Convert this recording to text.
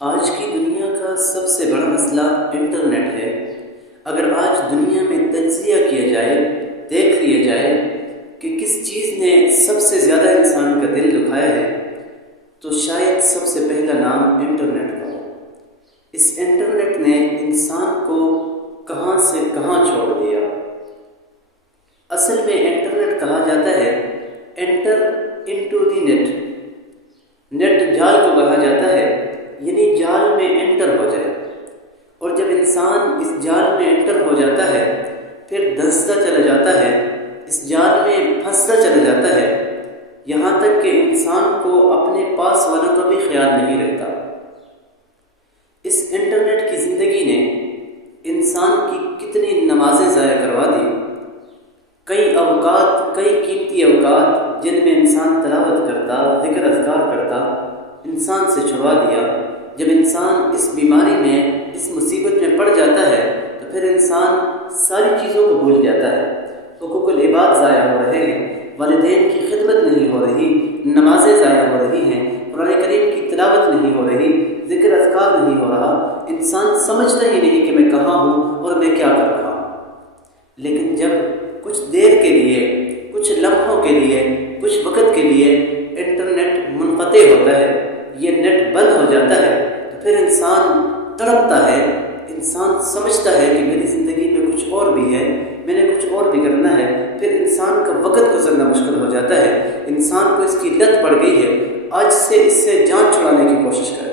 آج کی دنیا کا سب سے بڑا مسئلہ انٹرنیٹ ہے۔ اگر آج دنیا میں تجزیہ کیا جائے، دیکھ لیا جائے کہ کس چیز نے سب سے زیادہ انسان کا دل دکھایا ہے، تو شاید سب سے پہلا نام انٹرنیٹ کا ہو۔ اس انٹرنیٹ نے انسان کو کہاں سے کہاں چھوڑ دیا۔ اصل میں انٹرنیٹ کہا جاتا ہے inter into the net. Net جال کو کہا جاتا ہے، یعنی جال میں انٹر ہو جائے، اور جب انسان اس جال میں انٹر ہو جاتا ہے پھر دھنستا چلا جاتا ہے، اس جال میں پھنستا چلا جاتا ہے، یہاں تک کہ انسان کو اپنے پاس والوں کا بھی خیال نہیں رہتا۔ اس انٹرنیٹ کی زندگی نے انسان کی کتنی نمازیں ضائع کروا دی، کئی اوقات، کئی قیمتی اوقات جن میں انسان تلاوت کرتا، ذکر اذکار کرتا، انسان سے چھڑوا دیا۔ جب انسان اس بیماری میں، اس مصیبت میں پڑ جاتا ہے تو پھر انسان ساری چیزوں کو بھول جاتا ہے۔ حقوق العباد ضائع ہو رہے ہیں، والدین کی خدمت نہیں ہو رہی، نمازیں ضائع ہو رہی ہیں، قرآن کریم کی تلاوت نہیں ہو رہی، ذکر اذکار نہیں ہو رہا، انسان سمجھتا ہی نہیں کہ میں کہاں ہوں اور میں کیا کر رہا ہوں۔ لیکن جب کچھ دیر کے لیے، کچھ لمحوں کے لیے، کچھ وقت کے لیے انٹرنیٹ منقطع ہوتا ہے، یہ نیٹ بند ہو جاتا ہے، تو پھر انسان تڑپتا ہے، انسان سمجھتا ہے کہ میری زندگی میں کچھ اور بھی ہے، میں نے کچھ اور بھی کرنا ہے۔ پھر انسان کا وقت گزرنا مشکل ہو جاتا ہے، انسان کو اس کی لت پڑ گئی ہے، آج سے اس سے جان چھڑانے کی کوشش کرے۔